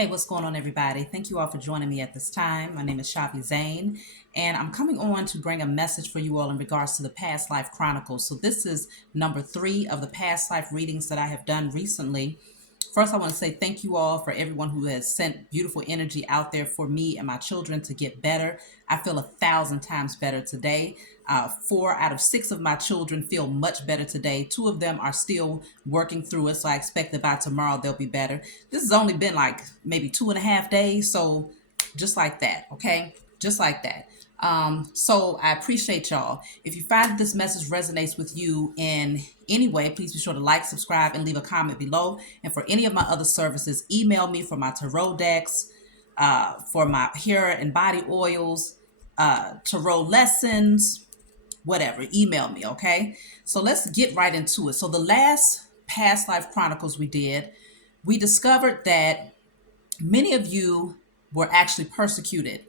Hey, what's going on, everybody? Thank you all for joining me at this time. My name is Shavi Zane, and I'm coming on to bring a message for you all in regards to the Past Life Chronicles. So, this is number 3 of the past life readings that I have done recently. First, I want to say thank you all for everyone who has sent beautiful energy out there for me and my children to get better. I feel 1,000 times better today. 4 out of 6 of my children feel much better today. 2 of them are still working through it, so I expect that by tomorrow they'll be better. This has only been like maybe 2.5 days, so just like that, okay? Just like that. So I appreciate y'all. If you find this message resonates with you in any way, please be sure to like, subscribe, and leave a comment below. And for any of my other services, email me for my tarot decks, for my hair and body oils, tarot lessons, whatever. Email me, okay? So let's get right into it. So the last past life chronicles we did, we discovered that many of you were actually persecuted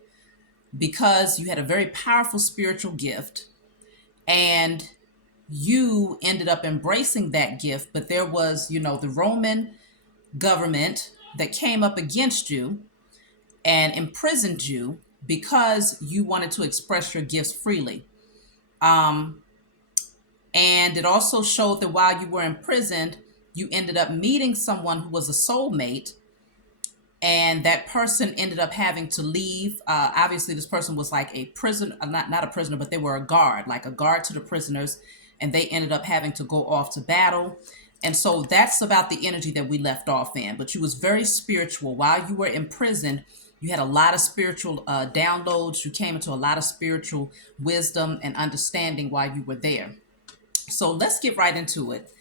because you had a very powerful spiritual gift and you ended up embracing that gift, but there was, the Roman government that came up against you and imprisoned you because you wanted to express your gifts freely. And it also showed that while you were imprisoned, you ended up meeting someone who was a soulmate, and that person ended up having to leave. Obviously, this person was like a prisoner, not a prisoner, but they were a guard, like a guard to the prisoners, and they ended up having to go off to battle. And so that's about the energy that we left off in. But you was very spiritual. While you were in prison, you had a lot of spiritual downloads. You came into a lot of spiritual wisdom and understanding while you were there. So let's get right into it.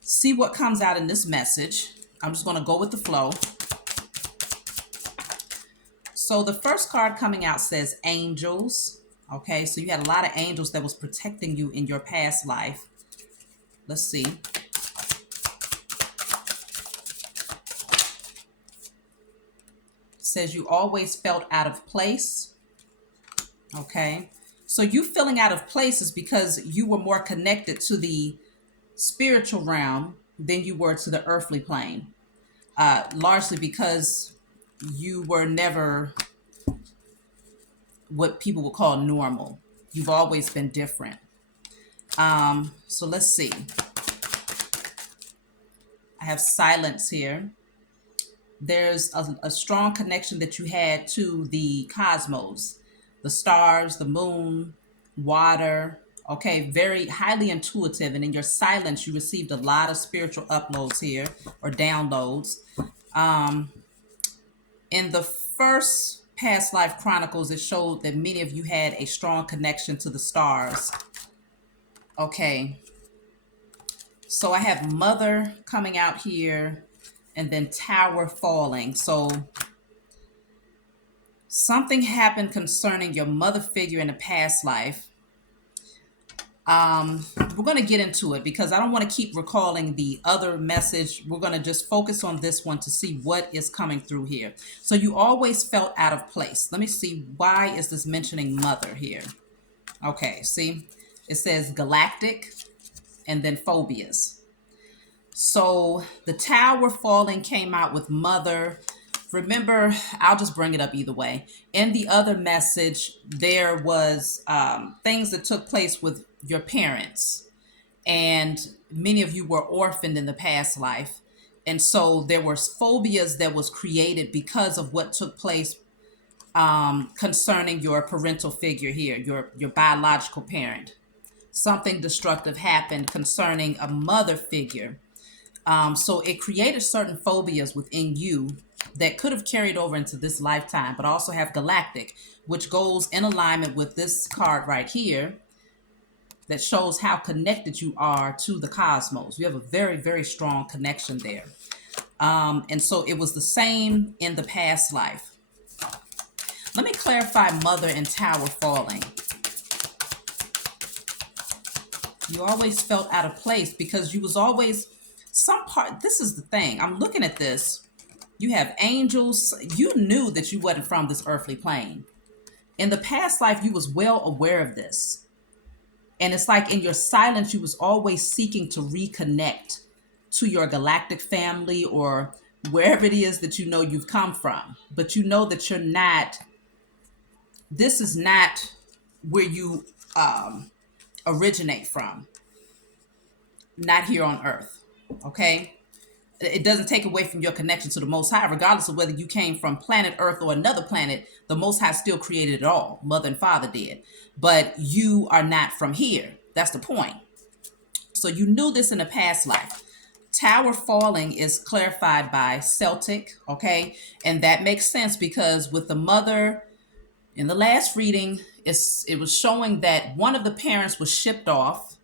See what comes out in this message. I'm just going to go with the flow. So the first card coming out says angels. Okay, so you had a lot of angels that was protecting you in your past life. Let's see. It says you always felt out of place. Okay, so you feeling out of place is because you were more connected to the spiritual realm than you were to the earthly plane. Largely because you were never what people would call normal. You've always been different. So let's see. I have silence here. There's a strong connection that you had to the cosmos, the stars, the moon, water. Okay, very highly intuitive. And in your silence, you received a lot of spiritual uploads here or downloads. In the first past life chronicles, it showed that many of you had a strong connection to the stars. Okay, so I have mother coming out here and then tower falling. So something happened concerning your mother figure in a past life. We're going to get into it because I don't want to keep recalling the other message. We're going to just focus on this one to see what is coming through here. So you always felt out of place. Let me see. Why is this mentioning mother here? Okay, see, it says galactic and then phobias. So the tower falling came out with mother. Remember, I'll just bring it up either way. In the other message, there was things that took place with your parents, and many of you were orphaned in the past life, and so there were phobias that was created because of what took place concerning your parental figure here, your biological parent. Something destructive happened concerning a mother figure. So it created certain phobias within you that could have carried over into this lifetime, but also have galactic, which goes in alignment with this card right here that shows how connected you are to the cosmos. You have a very, very strong connection there. And so it was the same in the past life. Let me clarify mother and tower falling. You always felt out of place because you was always this is the thing. I'm looking at this. You have angels. You knew that you wasn't from this earthly plane. In the past life, you was well aware of this. And it's like in your silence, you was always seeking to reconnect to your galactic family or wherever it is that you know you've come from, but you know that you're not, this is not where you originate from, not here on earth. Okay? It doesn't take away from your connection to the Most High, regardless of whether you came from planet Earth or another planet. The Most High still created it all. Mother and Father did. But you are not from here. That's the point. So you knew this in a past life. Tower falling is clarified by Celtic, okay? And that makes sense because with the mother in the last reading, it was showing that one of the parents was shipped off,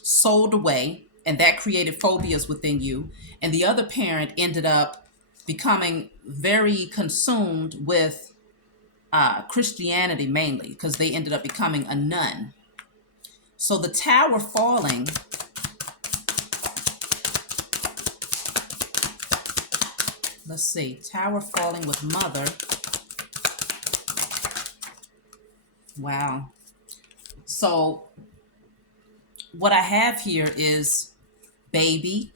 sold away, and that created phobias within you. And the other parent ended up becoming very consumed with Christianity mainly because they ended up becoming a nun. So the tower falling, let's see, tower falling with mother. Wow. So what I have here is baby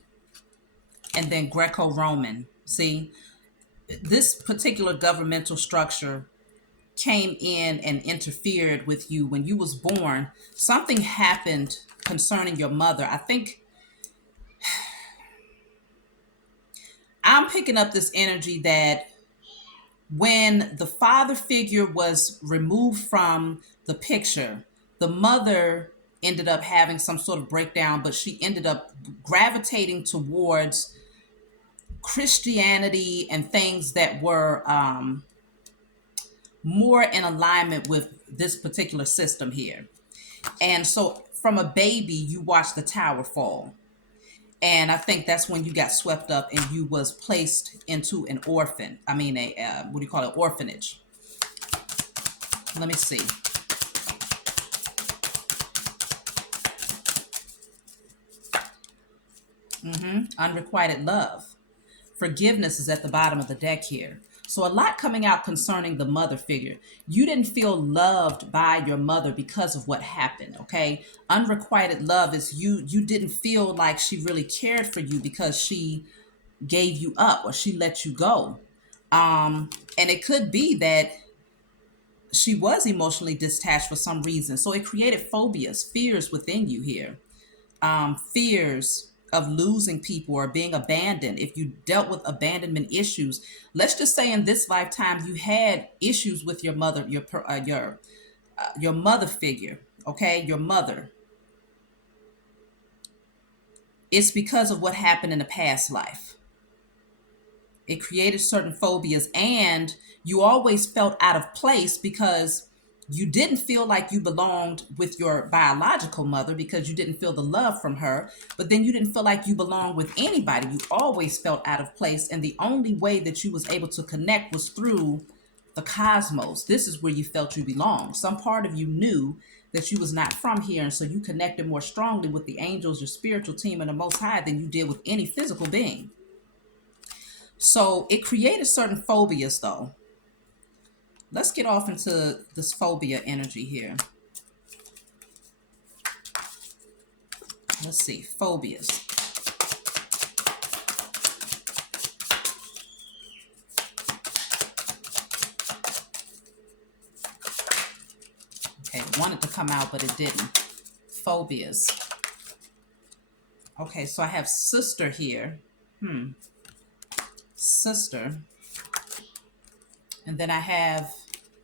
and then Greco-Roman. See, this particular governmental structure came in and interfered with you when you was born. Something happened concerning your mother. I think I'm picking up this energy that when the father figure was removed from the picture, the mother ended up having some sort of breakdown, but she ended up gravitating towards Christianity and things that were more in alignment with this particular system here. And so from a baby, you watch the tower fall. And I think that's when you got swept up and you was placed into an what do you call it? Orphanage. Let me see. Unrequited love. Forgiveness is at the bottom of the deck here. So a lot coming out concerning the mother figure. You didn't feel loved by your mother because of what happened, okay? Unrequited love is you didn't feel like she really cared for you because she gave you up or she let you go. And it could be that she was emotionally detached for some reason. So it created phobias, fears within you here. Fears of losing people or being abandoned. If you dealt with abandonment issues, let's just say in this lifetime you had issues with your mother, your mother figure. Okay, your mother. It's because of what happened in a past life. It created certain phobias, and you always felt out of place because you didn't feel like you belonged with your biological mother because you didn't feel the love from her, but then you didn't feel like you belonged with anybody. You always felt out of place, and the only way that you was able to connect was through the cosmos. This is where you felt you belonged. Some part of you knew that you was not from here, and so you connected more strongly with the angels, your spiritual team, and the Most High than you did with any physical being. So it created certain phobias, though. Let's get off into this phobia energy here. Let's see, phobias. Okay, it wanted to come out, but it didn't. Phobias. Okay, so I have sister here. Sister. And then I have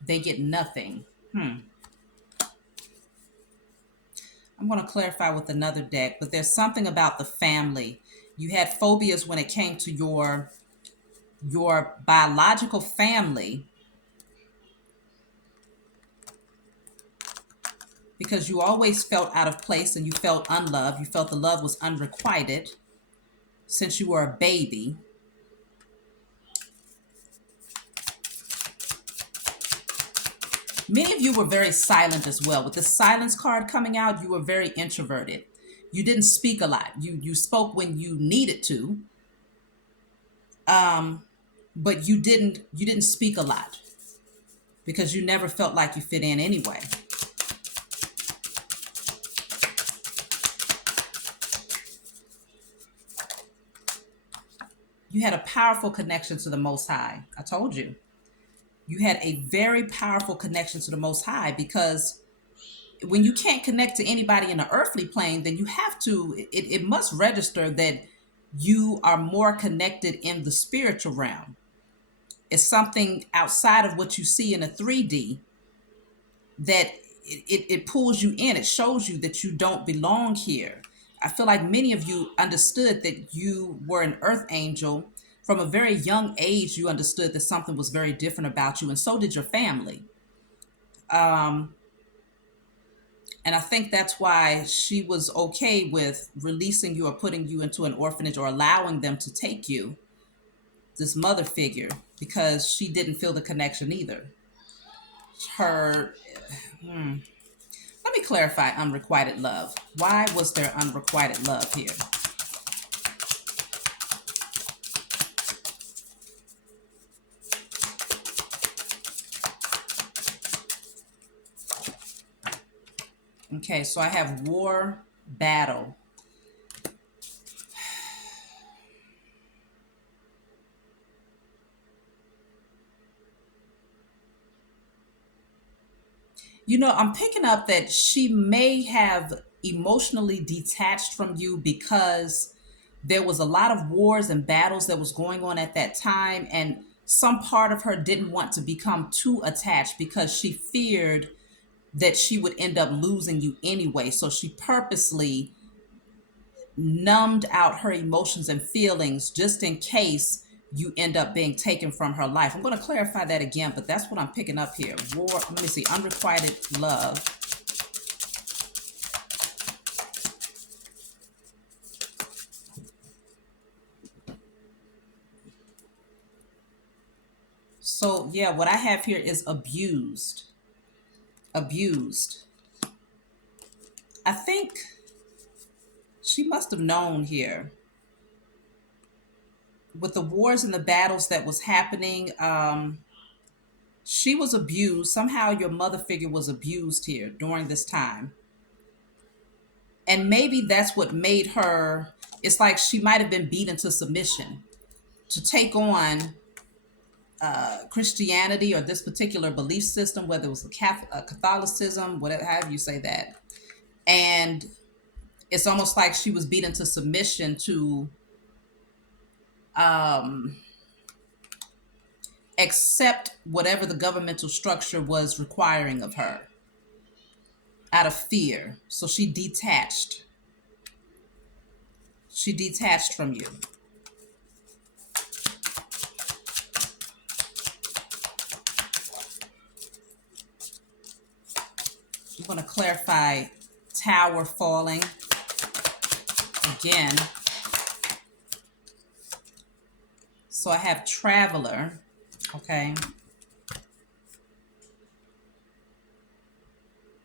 they get nothing. I'm going to clarify with another deck, but there's something about the family. You had phobias when it came to your biological family because you always felt out of place and you felt unloved. You felt the love was unrequited since you were a baby. Many of you were very silent as well. With the silence card coming out, you were very introverted. You didn't speak a lot. You spoke when you needed to, but you didn't speak a lot because you never felt like you fit in anyway. You You had a powerful connection to the Most High. I told you. You had a very powerful connection to the Most High, because when you can't connect to anybody in the earthly plane, then you have to, it must register that you are more connected in the spiritual realm. It's something outside of what you see in a 3D that it pulls you in. It shows you that you don't belong here. I feel like many of you understood that you were an earth angel. From a very young age, you understood that something was very different about you, and so did your family. And I think that's why she was okay with releasing you or putting you into an orphanage or allowing them to take you, this mother figure, because she didn't feel the connection either. Her, let me clarify unrequited love. Why was there unrequited love here? Okay, so I have war, battle. I'm picking up that she may have emotionally detached from you because there was a lot of wars and battles that was going on at that time, and some part of her didn't want to become too attached because she feared that she would end up losing you anyway. So she purposely numbed out her emotions and feelings just in case you end up being taken from her life. I'm going to clarify that again, but that's what I'm picking up here. War, let me see, unrequited love. So, yeah, what I have here is abused. Abused. I think she must have known here with the wars and the battles that was happening. She was abused. Somehow your mother figure was abused here during this time. And maybe that's what made her, it's like she might have been beaten to submission to take on Christianity or this particular belief system, whether it was Catholicism, whatever, however you say that. And it's almost like she was beaten to submission to accept whatever the governmental structure was requiring of her out of fear. So she detached. She detached from you. I'm going to clarify tower falling again. So I have traveler. Okay.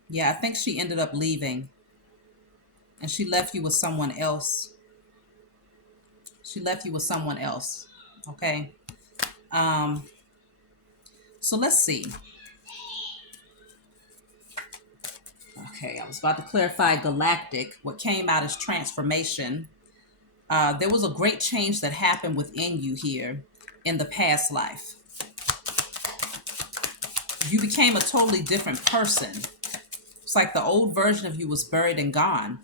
Yeah, I think she ended up leaving. And she left you with someone else. She left you with someone else. Okay. So let's see. Okay, I was about to clarify galactic. What came out is transformation. There was a great change that happened within you here in the past life. You became a totally different person. It's like the old version of you was buried and gone.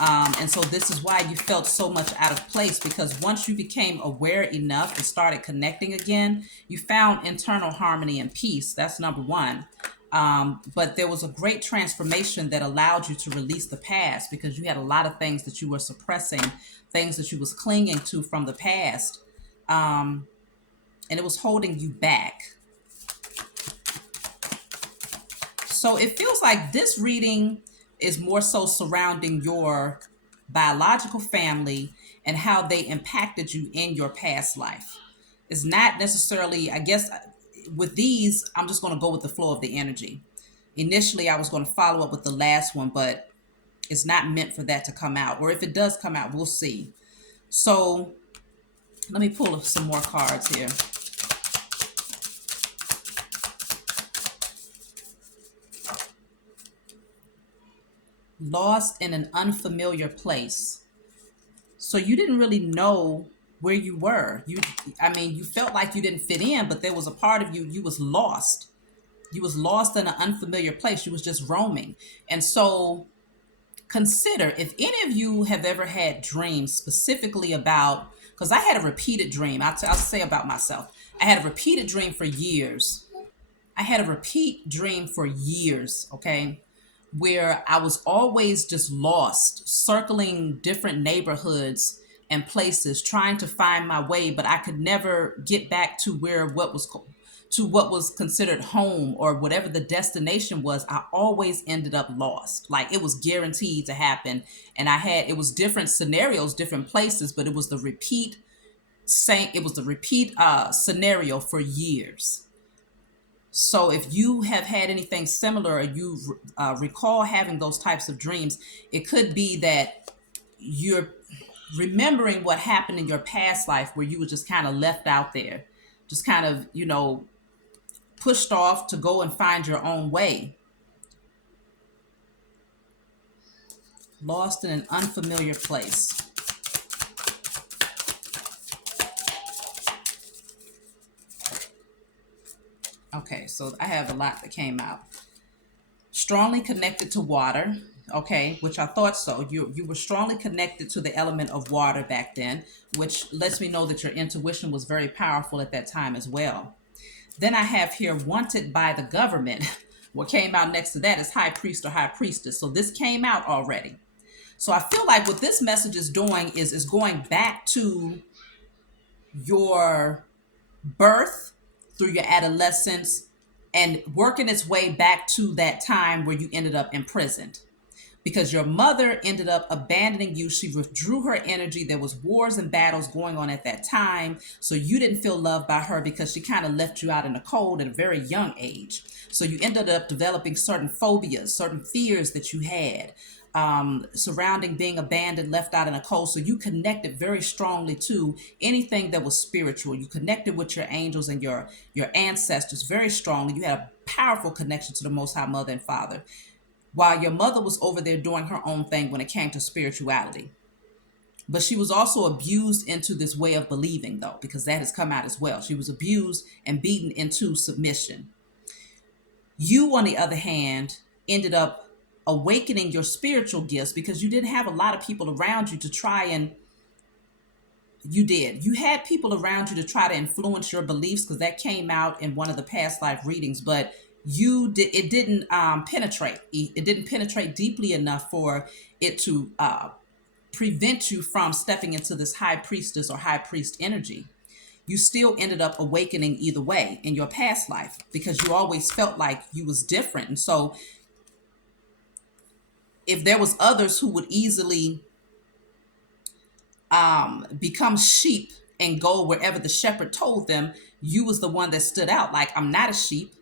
And so this is why you felt so much out of place, because once you became aware enough and started connecting again, you found internal harmony and peace. That's number one. But there was a great transformation that allowed you to release the past, because you had a lot of things that you were suppressing, things that you was clinging to from the past. And it was holding you back. So it feels like this reading is more so surrounding your biological family and how they impacted you in your past life. It's not necessarily, I guess, with these, I'm just going to go with the flow of the energy. Initially, I was going to follow up with the last one, but it's not meant for that to come out. Or if it does come out, we'll see. So let me pull some more cards here. Lost in an unfamiliar place. So you didn't really know where you were. I mean, you felt like you didn't fit in, but there was a part of you, you was lost. You was lost in an unfamiliar place. You was just roaming. And so consider if any of you have ever had dreams specifically about, because I had a repeated dream. I'll say about myself. I had a repeated dream for years. I had a repeat dream for years, okay, where I was always just lost, circling different neighborhoods and places, trying to find my way, but I could never get back to where what was considered home or whatever the destination was. I always ended up lost. Like it was guaranteed to happen. And it was different scenarios, different places, but it was the repeat scenario for years. So if you have had anything similar or you recall having those types of dreams, it could be that you're remembering what happened in your past life where you were just kind of left out there, just kind of, pushed off to go and find your own way, lost in an unfamiliar place. Okay, so I have a lot that came out. Strongly connected to water, okay, which I thought so. You were strongly connected to the element of water back then, which lets me know that your intuition was very powerful at that time as well. Then I have here wanted by the government. What came out next to that is high priest or high priestess. So this came out already. So I feel like what this message is doing is going back to your birth through your adolescence and working its way back to that time where you ended up imprisoned because your mother ended up abandoning you. She withdrew her energy. There was wars and battles going on at that time. So you didn't feel loved by her because she kind of left you out in the cold at a very young age. So you ended up developing certain phobias, certain fears that you had surrounding being abandoned, left out in the cold. So you connected very strongly to anything that was spiritual. You connected with your angels and your ancestors very strongly. You had a powerful connection to the Most High Mother and Father, while your mother was over there doing her own thing when it came to spirituality. But she was also abused into this way of believing, though, because that has come out as well. She was abused and beaten into submission. You, on the other hand, ended up awakening your spiritual gifts because you didn't have a lot of people around you to try and you had people around you to try to influence your beliefs, because that came out in one of the past life readings, but it didn't penetrate deeply enough for it to prevent you from stepping into this high priestess or high priest energy. You still ended up awakening either way in your past life because you always felt like you was different. And so if there was others who would easily become sheep and go wherever the shepherd told them, you was the one that stood out. Like, I'm not a sheep.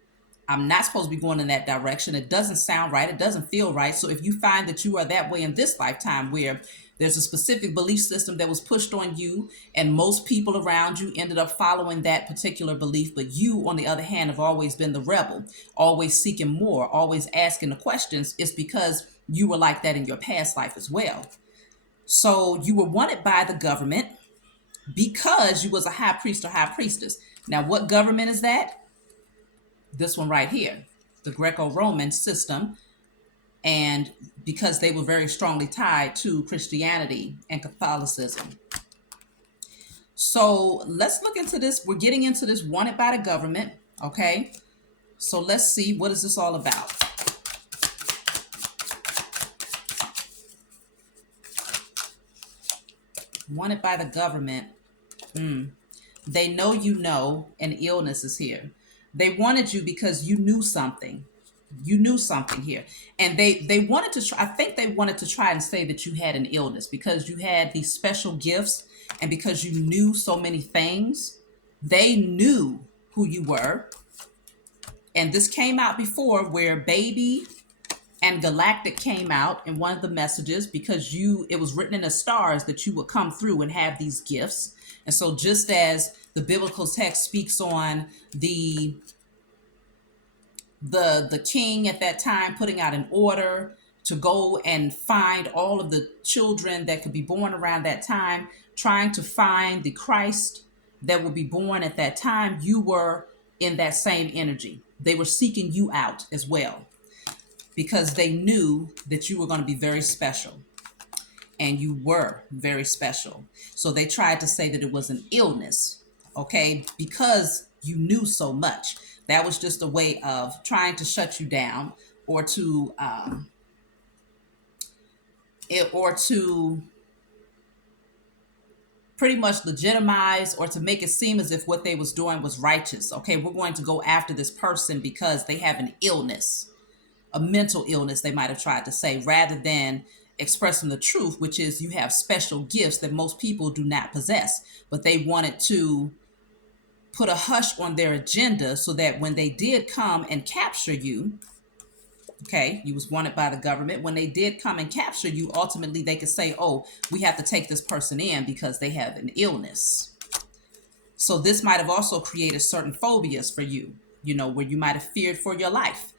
I'm not supposed to be going in that direction. It doesn't sound right. It doesn't feel right. So if you find that you are that way in this lifetime, where there's a specific belief system that was pushed on you and most people around you ended up following that particular belief, but you, on the other hand, have always been the rebel, always seeking more, always asking the questions, it's because you were like that in your past life as well. So you were wanted by the government because you was a high priest or high priestess. Now, what government is that? This one right here, the Greco-Roman system, and because they were very strongly tied to Christianity and Catholicism. So let's look into this. We're getting into this wanted by the government, okay? So let's see, what is this all about? Wanted by the government. They know you know an illness is here. They wanted you because you knew something. You knew something here. And they wanted to try, I think they wanted to try and say that you had an illness because you had these special gifts and because you knew so many things. They knew who you were. And this came out before where Baby and Galactic came out in one of the messages because it was written in the stars that you would come through and have these gifts. And so just as the biblical text speaks on the king at that time putting out an order to go and find all of the children that could be born around that time, trying to find the Christ that would be born at that time, you were in that same energy. They were seeking you out as well because they knew that you were going to be very special, and you were very special. So they tried to say that it was an illness, okay, because you knew so much. That was just a way of trying to shut you down, or to pretty much legitimize, or to make it seem as if what they was doing was righteous. Okay, we're going to go after this person because they have an illness, a mental illness, they might have tried to say, rather than expressing the truth, which is you have special gifts that most people do not possess. But they wanted to put a hush on their agenda so that when they did come and capture you, okay, you was wanted by the government. When they did come and capture you, ultimately they could say, oh, we have to take this person in because they have an illness. So this might have also created certain phobias for you, where you might have feared for your life,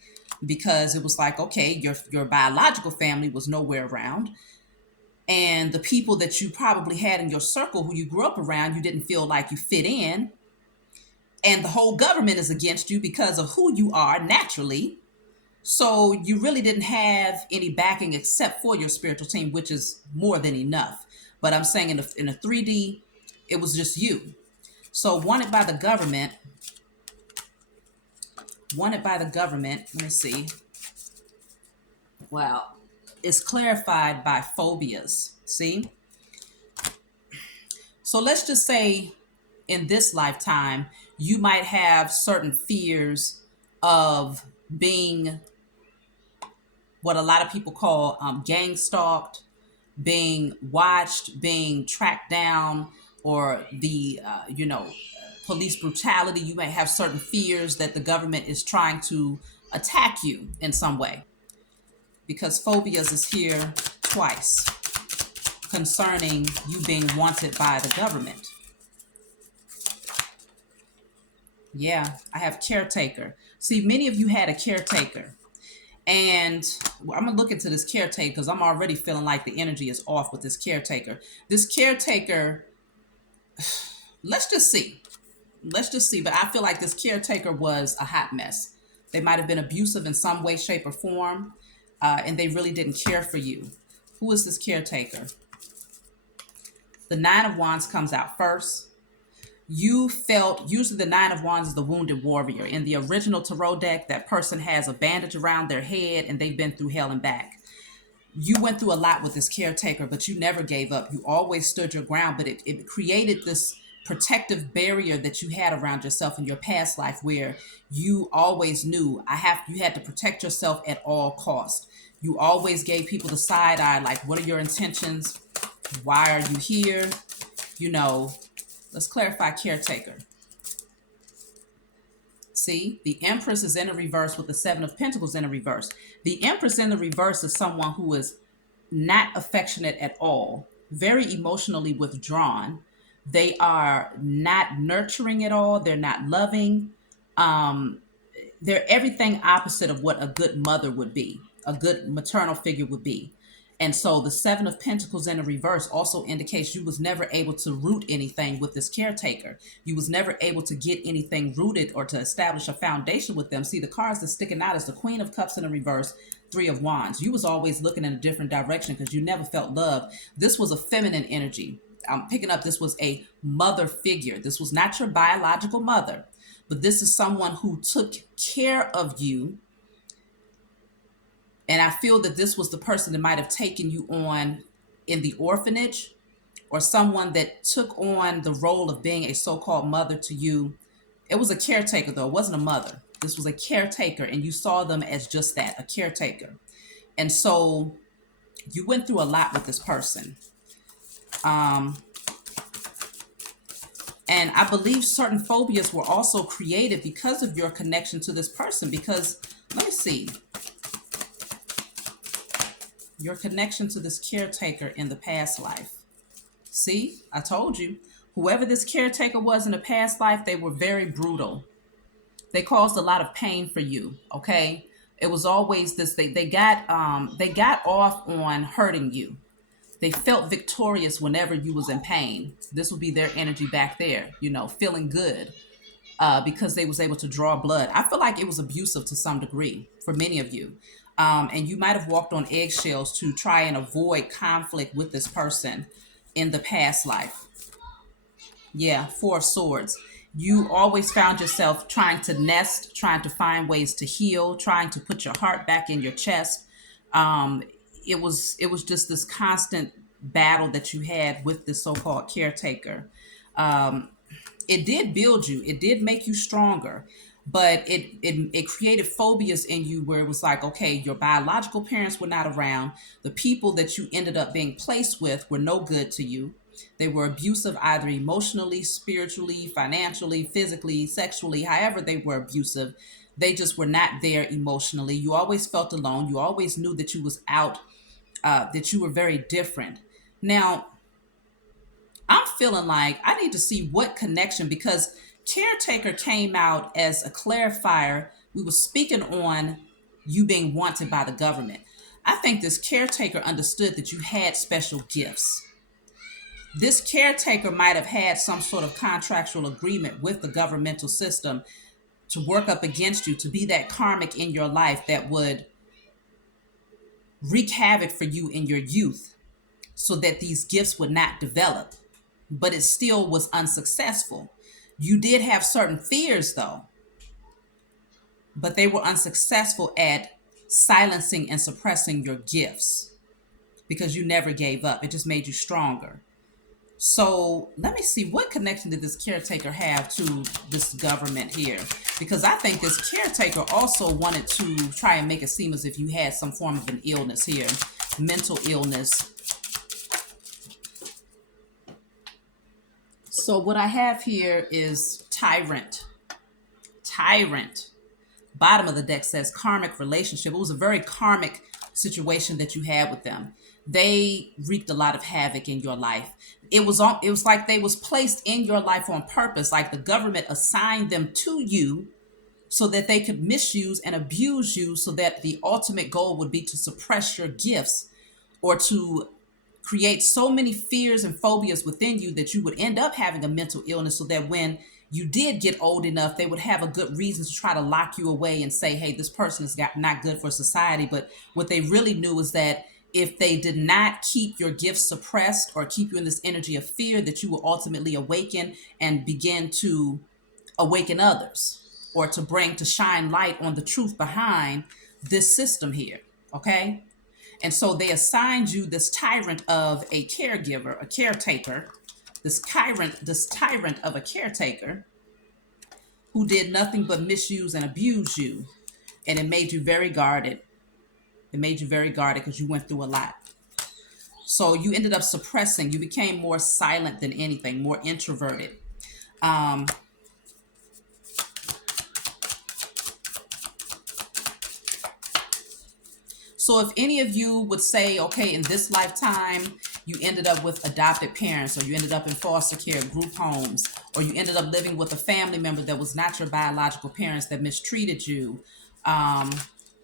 because it was like, okay, your biological family was nowhere around, and the people that you probably had in your circle who you grew up around, you didn't feel like you fit in, and the whole government is against you because of who you are naturally. So you really didn't have any backing except for your spiritual team, which is more than enough. But I'm saying in a 3D, it was just you. So wanted by the government, let me see. Well, it's clarified by phobias. See? So let's just say in this lifetime, you might have certain fears of being what a lot of people call gang stalked, being watched, being tracked down, or the, police brutality. You may have certain fears that the government is trying to attack you in some way, because phobias is here twice concerning you being wanted by the government. Yeah, I have caretaker. See, many of you had a caretaker. And I'm going to look into this caretaker because I'm already feeling like the energy is off with this caretaker. This caretaker, let's just see. But I feel like this caretaker was a hot mess. They might have been abusive in some way, shape, or form, and they really didn't care for you. Who is this caretaker? The Nine of Wands comes out first. You felt, usually the Nine of Wands is the wounded warrior. In the original tarot deck, that person has a bandage around their head and they've been through hell and back. You went through a lot with this caretaker, but you never gave up. You always stood your ground, but it created this protective barrier that you had around yourself in your past life, where you always knew you had to protect yourself at all costs. You always gave people the side eye, like, what are your intentions? Why are you here? Let's clarify caretaker. See, the Empress is in the reverse with the Seven of Pentacles in the reverse. The Empress in the reverse is someone who is not affectionate at all, very emotionally withdrawn. They are not nurturing at all. They're not loving. They're everything opposite of what a good mother would be, a good maternal figure would be. And so the Seven of Pentacles in the reverse also indicates you was never able to root anything with this caretaker. You was never able to get anything rooted or to establish a foundation with them. See, the cards that's sticking out is the Queen of Cups in the reverse, Three of Wands. You was always looking in a different direction because you never felt love. This was a feminine energy. I'm picking up this was a mother figure. This was not your biological mother, but this is someone who took care of you. And I feel that this was the person that might have taken you on in the orphanage, or someone that took on the role of being a so-called mother to you. It was a caretaker, though. It wasn't a mother. This was a caretaker, and you saw them as just that, a caretaker. And so you went through a lot with this person. And I believe certain phobias were also created because of your connection to this person. Because, let me see. Your connection to this caretaker in the past life. See, I told you, whoever this caretaker was in the past life, they were very brutal. They caused a lot of pain for you. Okay, it was always this. They got off on hurting you. they felt victorious whenever you was in pain. This would be their energy back there, feeling good, because they was able to draw blood. I feel like it was abusive to some degree for many of you. And you might have walked on eggshells to try and avoid conflict with this person in the past life. Yeah, Four of Swords. You always found yourself trying to nest, trying to find ways to heal, trying to put your heart back in your chest. Um, it was just this constant battle that you had with this so-called caretaker. It did build you, it did make you stronger, but it created phobias in you where it was like, okay, your biological parents were not around, the people that you ended up being placed with were no good to you, they were abusive either emotionally, spiritually, financially, physically, sexually, however they were abusive. They just were not there emotionally. You always felt alone, you always knew that you was out, that you were very different. Now I'm feeling like I need to see what connection, because caretaker came out as a clarifier. We were speaking on you being wanted by the government. I think this caretaker understood that you had special gifts. This caretaker might have had some sort of contractual agreement with the governmental system to work up against you, to be that karmic in your life that would wreak havoc for you in your youth so that these gifts would not develop, but it still was unsuccessful. You did have certain fears though, but they were unsuccessful at silencing and suppressing your gifts because you never gave up. It just made you stronger. So let me see, what connection did this caretaker have to this government here? Because I think this caretaker also wanted to try and make it seem as if you had some form of an illness here, mental illness. So what I have here is tyrant. Tyrant. Bottom of the deck says karmic relationship. It was a very karmic situation that you had with them. They wreaked a lot of havoc in your life. It was like they was placed in your life on purpose, like the government assigned them to you so that they could misuse and abuse you, so that the ultimate goal would be to suppress your gifts or to create so many fears and phobias within you that you would end up having a mental illness, so that when you did get old enough, they would have a good reason to try to lock you away and say, hey, this person is not good for society. But what they really knew is that if they did not keep your gifts suppressed or keep you in this energy of fear, that you will ultimately awaken and begin to awaken others, or to shine light on the truth behind this system here. Okay. And so they assigned you this tyrant of a caregiver, a caretaker, this tyrant of a caretaker who did nothing but misuse and abuse you. And it made you very guarded. It made you very guarded because you went through a lot. So you ended up suppressing. You became more silent than anything, more introverted. So if any of you would say, okay, in this lifetime, you ended up with adopted parents, or you ended up in foster care, group homes, or you ended up living with a family member that was not your biological parents that mistreated you,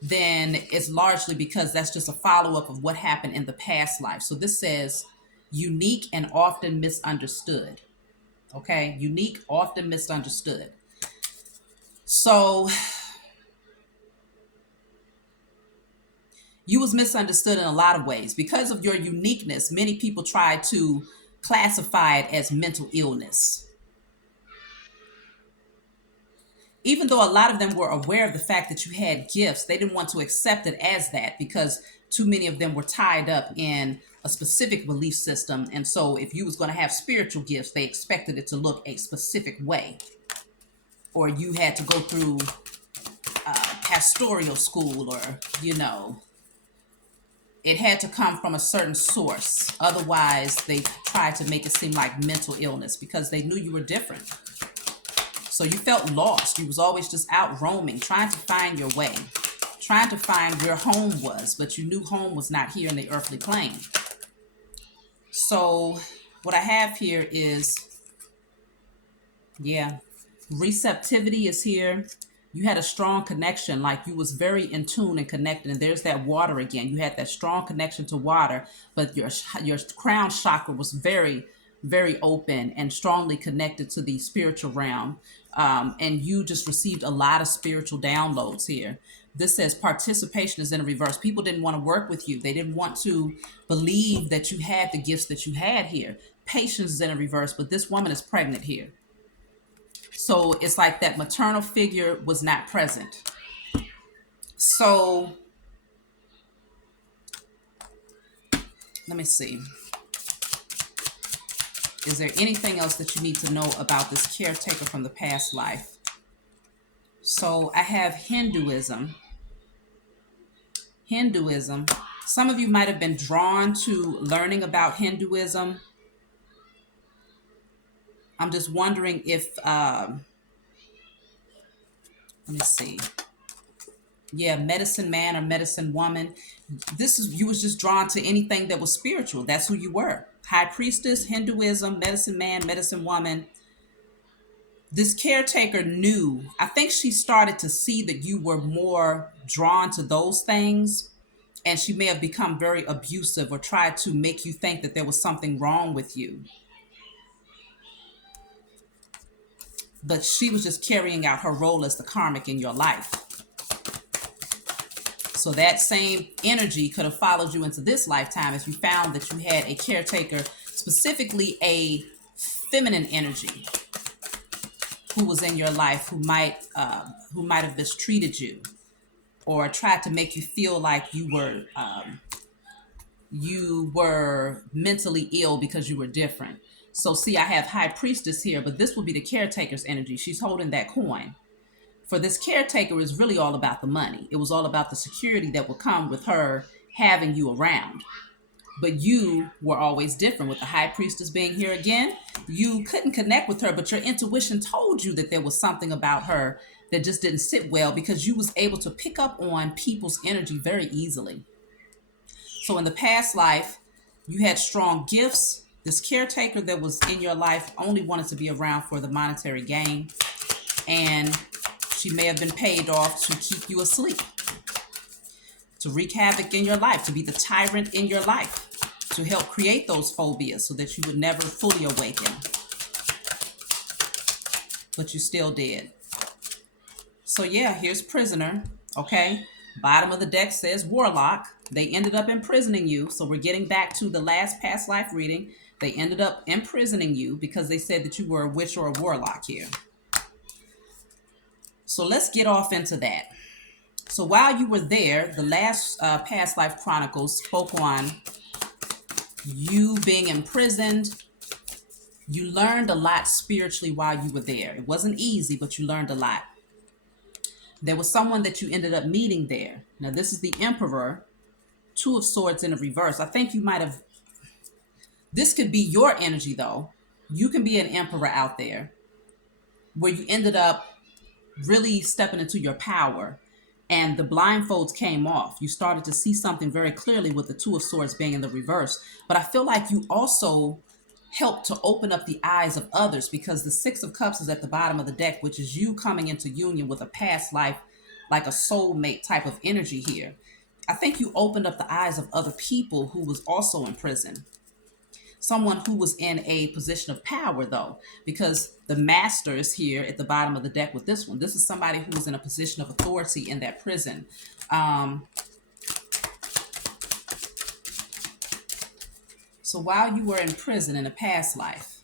then it's largely because that's just a follow-up of what happened in the past life. So this says unique and often misunderstood. Okay, unique, often misunderstood. So you was misunderstood in a lot of ways. Because of your uniqueness, many people try to classify it as mental illness. Even though a lot of them were aware of the fact that you had gifts, they didn't want to accept it as that, because too many of them were tied up in a specific belief system. And so if you was going to have spiritual gifts, they expected it to look a specific way. Or you had to go through pastoral school, or, it had to come from a certain source. Otherwise, they tried to make it seem like mental illness because they knew you were different. So you felt lost. You was always just out roaming, trying to find your way, trying to find where home was, but you knew home was not here in the earthly plane. So what I have here is, receptivity is here. You had a strong connection, like you was very in tune and connected. And there's that water again. You had that strong connection to water, but your crown chakra was very, very open and strongly connected to the spiritual realm. And you just received a lot of spiritual downloads here. This says participation is in reverse. People didn't want to work with you. They didn't want to believe that you had the gifts that you had here. Patience is in a reverse, but this woman is pregnant here. So it's like that maternal figure was not present. So let me see. Is there anything else that you need to know about this caretaker from the past life? So I have Hinduism. Hinduism. Some of you might have been drawn to learning about Hinduism. I'm just wondering if, let me see. Yeah, medicine man or medicine woman. This is, you was just drawn to anything that was spiritual. That's who you were. High priestess, Hinduism, medicine man, medicine woman. This caretaker knew, I think she started to see that you were more drawn to those things, and she may have become very abusive or tried to make you think that there was something wrong with you. But she was just carrying out her role as the karmic in your life. So that same energy could have followed you into this lifetime if you found that you had a caretaker, specifically a feminine energy, who was in your life, who might have mistreated you or tried to make you feel like you were mentally ill because you were different. So see, I have high priestess here, but this will be the caretaker's energy. She's holding that coin. For this caretaker, is really all about the money. It was all about the security that would come with her having you around. But you were always different. With the high priestess being here again, you couldn't connect with her, but your intuition told you that there was something about her that just didn't sit well, because you was able to pick up on people's energy very easily. So in the past life, you had strong gifts. This caretaker that was in your life only wanted to be around for the monetary gain, and she may have been paid off to keep you asleep, to wreak havoc in your life, to be the tyrant in your life, to help create those phobias so that you would never fully awaken. But you still did. So yeah, here's prisoner. Okay. Bottom of the deck says warlock. They ended up imprisoning you. So we're getting back to the last past life reading. They ended up imprisoning you because they said that you were a witch or a warlock here. So let's get off into that. So while you were there, the last past life chronicles spoke on you being imprisoned. You learned a lot spiritually while you were there. It wasn't easy, but you learned a lot. There was someone that you ended up meeting there. Now, this is the Emperor, Two of Swords in the reverse. I think you might have, this could be your energy though. You can be an emperor out there where you ended up really stepping into your power, and the blindfolds came off. You started to see something very clearly with the Two of Swords being in the reverse. But I feel like you also helped to open up the eyes of others, because the Six of Cups is at the bottom of the deck, which is you coming into union with a past life, like a soulmate type of energy here. I think you opened up the eyes of other people who was also in prison. Someone who was in a position of power though, because the Master is here at the bottom of the deck with this one. This is somebody who was in a position of authority in that prison. So while you were in prison in a past life,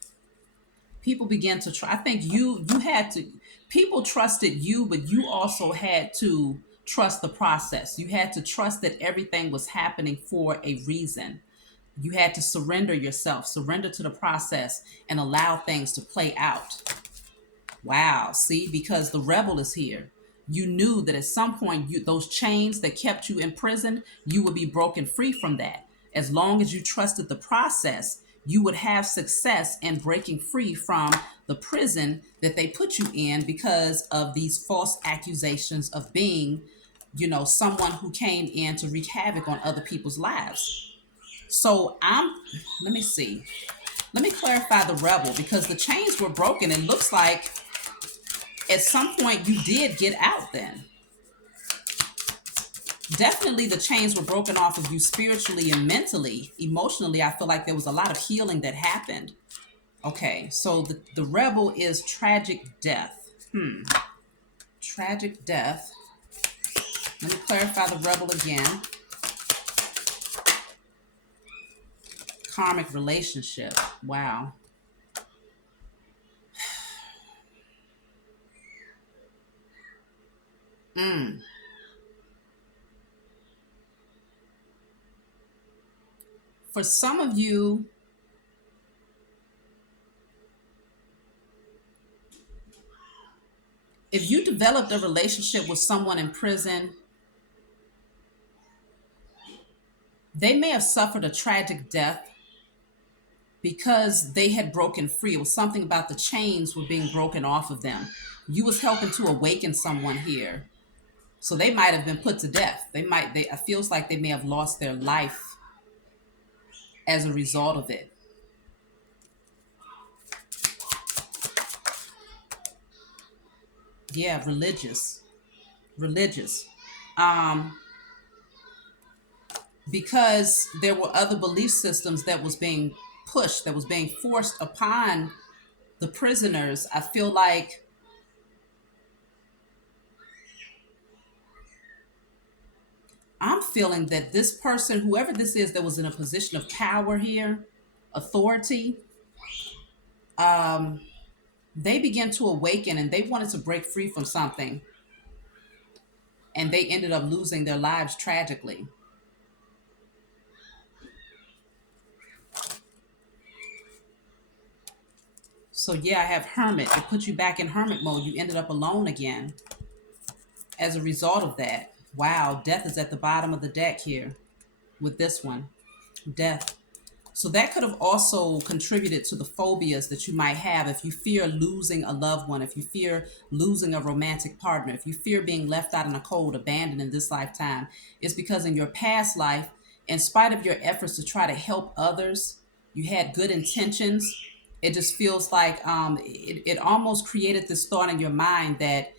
people began to try. I think you had to, people trusted you, but you also had to trust the process. You had to trust that everything was happening for a reason. You had to surrender yourself, surrender to the process, and allow things to play out. Wow, see, because the rebel is here. You knew that at some point, those chains that kept you in prison, you would be broken free from that. As long as you trusted the process, you would have success in breaking free from the prison that they put you in because of these false accusations of being, someone who came in to wreak havoc on other people's lives. So let me see. Let me clarify the rebel, because the chains were broken. It looks like at some point you did get out then. Definitely the chains were broken off of you spiritually and mentally. Emotionally, I feel like there was a lot of healing that happened. Okay, so the rebel is tragic death. Tragic death. Let me clarify the rebel again. Karmic relationship. Wow. For some of you, if you developed a relationship with someone in prison, they may have suffered a tragic death because they had broken free. It was something about the chains were being broken off of them. You was helping to awaken someone here. So they might have been put to death. It feels like they may have lost their life as a result of it. Yeah, religious. Um, because there were other belief systems that was being pushed, that was being forced upon the prisoners. I feel like I'm feeling that this person, whoever this is that was in a position of power here, authority, they began to awaken and they wanted to break free from something, and they ended up losing their lives tragically. So yeah, I have hermit. It put you back in hermit mode. You ended up alone again as a result of that. Wow, death is at the bottom of the deck here with this one. Death. So that could have also contributed to the phobias that you might have if you fear losing a loved one, if you fear losing a romantic partner, if you fear being left out in the cold, abandoned in this lifetime. It's because in your past life, in spite of your efforts to try to help others, you had good intentions. It just feels like it almost created this thought in your mind that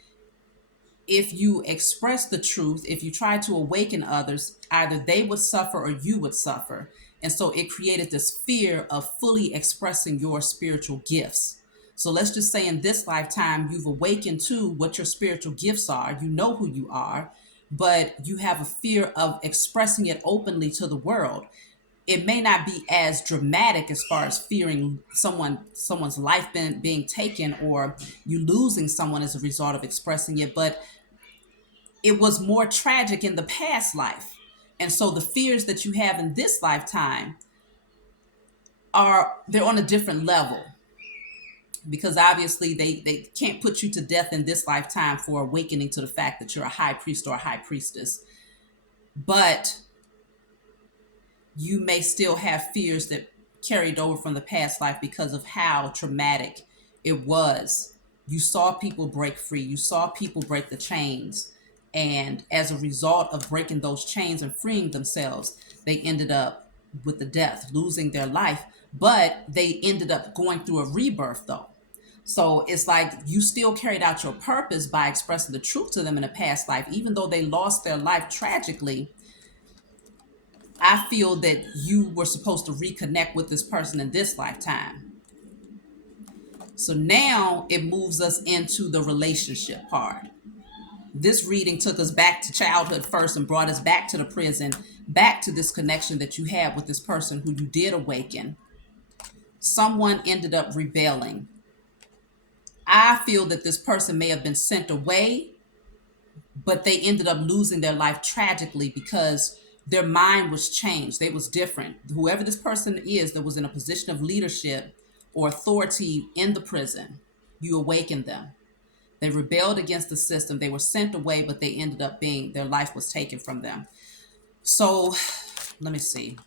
if you express the truth, if you try to awaken others, either they would suffer or you would suffer. And so it created this fear of fully expressing your spiritual gifts. So let's just say in this lifetime, you've awakened to what your spiritual gifts are. You know who you are, but you have a fear of expressing it openly to the world. It may not be as dramatic as far as fearing someone's life being taken or you losing someone as a result of expressing it, but it was more tragic in the past life. And so the fears that you have in this lifetime they're on a different level, because obviously they can't put you to death in this lifetime for awakening to the fact that you're a high priest or a high priestess. But you may still have fears that carried over from the past life because of how traumatic it was. You saw people break free, you saw people break the chains. And as a result of breaking those chains and freeing themselves, they ended up with the death, losing their life. But they ended up going through a rebirth, though. So it's like you still carried out your purpose by expressing the truth to them in a past life, even though they lost their life tragically. I feel that you were supposed to reconnect with this person in this lifetime. So now it moves us into the relationship part. This reading took us back to childhood first and brought us back to the prison, back to this connection that you had with this person who you did awaken. Someone ended up rebelling. I feel that this person may have been sent away, but they ended up losing their life tragically because their mind was changed. They was different. Whoever this person is that was in a position of leadership or authority in the prison, you awakened them. They rebelled against the system. They were sent away, but they ended up their life was taken from them. So let me see.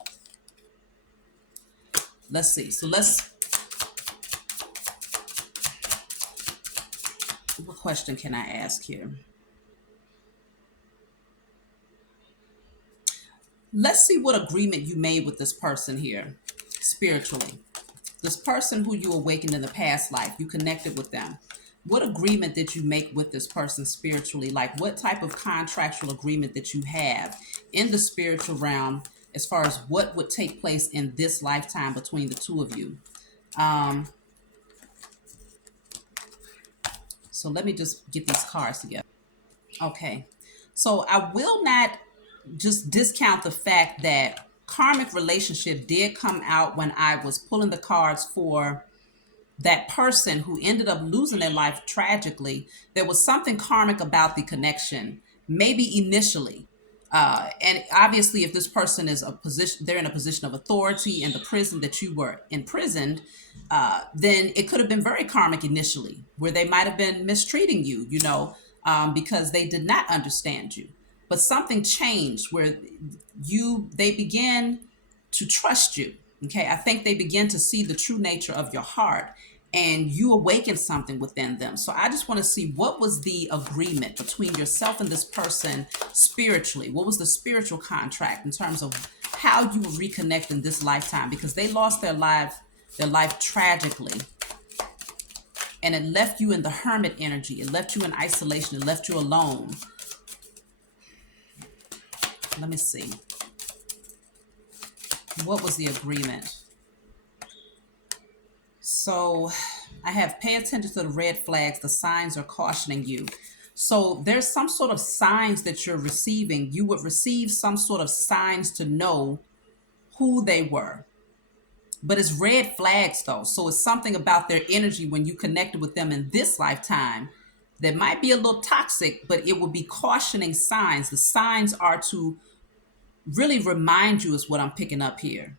Let's see. So what question can I ask here? Let's see what agreement you made with this person here spiritually. This person who you awakened in the past life, you connected with them. What agreement did you make with this person spiritually? Like, what type of contractual agreement that you have in the spiritual realm as far as what would take place in this lifetime between the two of you? Um, so let me just get these cards together. Okay. So I will not just discount the fact that karmic relationship did come out when I was pulling the cards for that person who ended up losing their life tragically. There was something karmic about the connection, maybe initially. And obviously, if this person is a position, they're in a position of authority in the prison that you were imprisoned, then it could have been very karmic initially, where they might have been mistreating you, because they did not understand you. But something changed where they began to trust you. Okay, I think they begin to see the true nature of your heart, and you awaken something within them. So I just want to see, what was the agreement between yourself and this person spiritually? What was the spiritual contract in terms of how you will reconnect in this lifetime? Because they lost their life tragically, and it left you in the hermit energy. It left you in isolation. It left you alone. Let me see. What was the agreement? So I have pay attention to the red flags. The signs are cautioning you. So there's some sort of signs that you're receiving. You would receive some sort of signs to know who they were. But it's red flags though. So it's something about their energy when you connected with them in this lifetime that might be a little toxic, but it would be cautioning signs. The signs are to really remind you, is what I'm picking up here.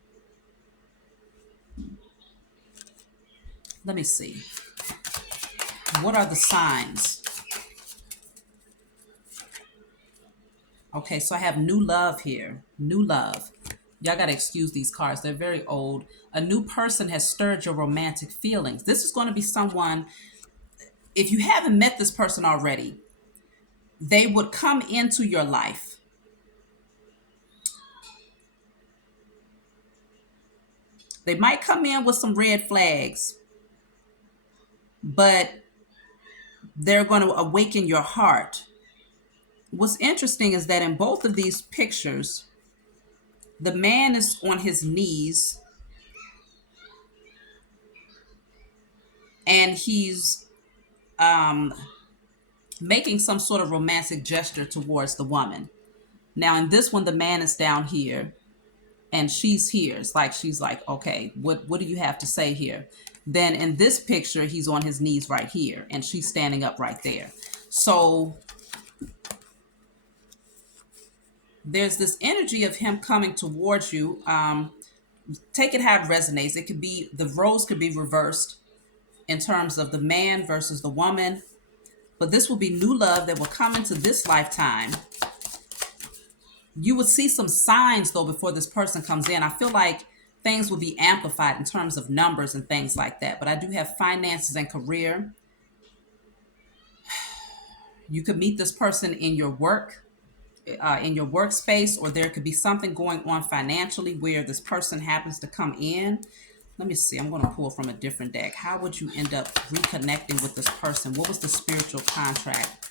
Let me see. What are the signs? Okay, so I have new love here. New love. Y'all got to excuse these cards. They're very old. A new person has stirred your romantic feelings. This is going to be someone, if you haven't met this person already, they would come into your life. They might come in with some red flags, but they're going to awaken your heart. What's interesting is that in both of these pictures, the man is on his knees and he's making some sort of romantic gesture towards the woman. Now, in this one, the man is down here and she's here. It's like she's like, okay, what do you have to say here? Then in this picture, he's on his knees right here and she's standing up right there. So there's this energy of him coming towards you. Take it how it resonates. It could be, the roles could be reversed in terms of the man versus the woman. But this will be new love that will come into this lifetime. You would see some signs though before this person comes in. I feel like things will be amplified in terms of numbers and things like that. But I do have finances and career. You could meet this person in your work, in your workspace, or there could be something going on financially where this person happens to come in. Let me see. I'm going to pull from a different deck. How would you end up reconnecting with this person? What was the spiritual contract?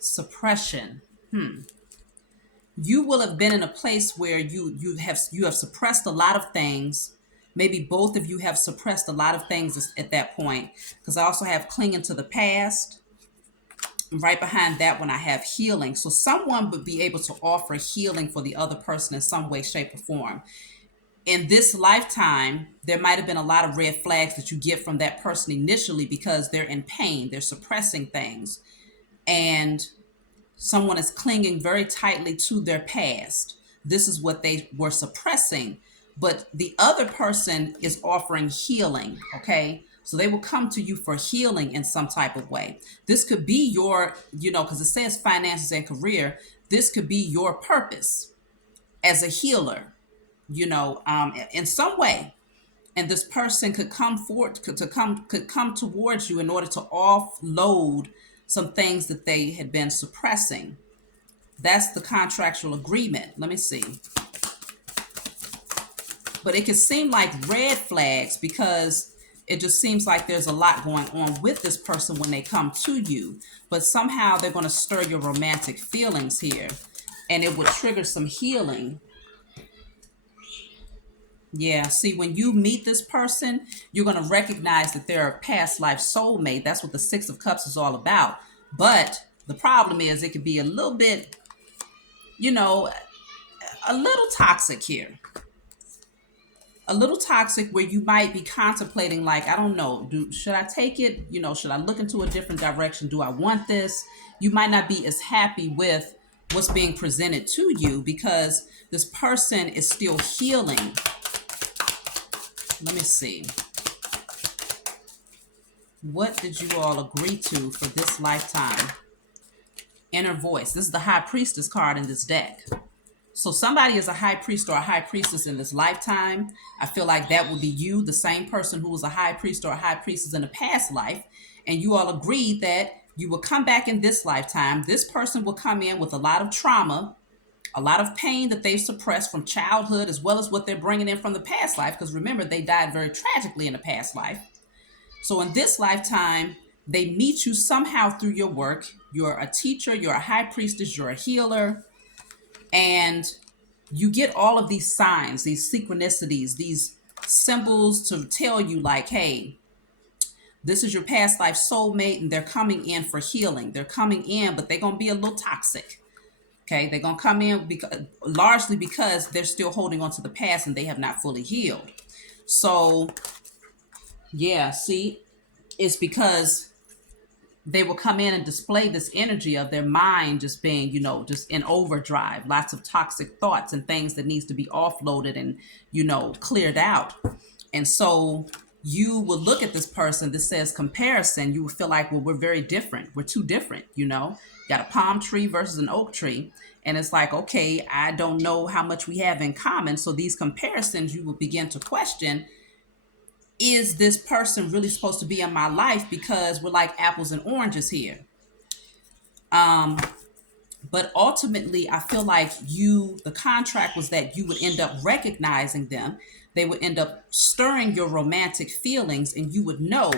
Suppression. You will have been in a place where you have suppressed a lot of things. Maybe both of you have suppressed a lot of things at that point. Because I also have clinging to the past. Right behind that one, I have healing. So someone would be able to offer healing for the other person in some way, shape, or form. In this lifetime, there might have been a lot of red flags that you get from that person initially because they're in pain, they're suppressing things, and someone is clinging very tightly to their past. This is what they were suppressing, but the other person is offering healing, okay? So they will come to you for healing in some type of way. This could be your, because it says finances and career, this could be your purpose as a healer, in some way. And this person could come forward, could come towards you in order to offload some things that they had been suppressing. That's the contractual agreement. Let me see. but it can seem like red flags because it just seems like there's a lot going on with this person when they come to you. But somehow they're going to stir your romantic feelings here, and it would trigger some healing. Yeah, see, when you meet this person, you're going to recognize that they're a past life soulmate. That's what the Six of Cups is all about. But the problem is it could be a little bit, you know, a little toxic here. A little toxic where you might be contemplating, like, I don't know, should I take it? Should I look into a different direction? Do I want this? You might not be as happy with what's being presented to you because this person is still healing. Let me see. What did you all agree to for this lifetime? Inner voice. This is the High Priestess card in this deck. So somebody is a high priest or a high priestess in this lifetime. I feel like that would be you, the same person who was a high priest or a high priestess in a past life. And you all agreed that you will come back in this lifetime. This person will come in with a lot of trauma, a lot of pain that they've suppressed from childhood, as well as what they're bringing in from the past life. Because remember, they died very tragically in the past life. So in this lifetime, they meet you somehow through your work. You're a teacher, you're a high priestess, you're a healer. And you get all of these signs, these synchronicities, these symbols to tell you like, hey, this is your past life soulmate and they're coming in for healing. They're coming in, but they're going to be a little toxic. Okay, they're going to come in largely because they're still holding on to the past and they have not fully healed. So, yeah, see, it's because they will come in and display this energy of their mind just being, just in overdrive, lots of toxic thoughts and things that needs to be offloaded and, cleared out. And so you will look at this person that says comparison. You will feel like, well, we're very different. We're too different, got a palm tree versus an oak tree. And it's like, okay, I don't know how much we have in common. So these comparisons, you will begin to question, is this person really supposed to be in my life? Because we're like apples and oranges here. But ultimately, I feel like the contract was that you would end up recognizing them. They would end up stirring your romantic feelings, and you would know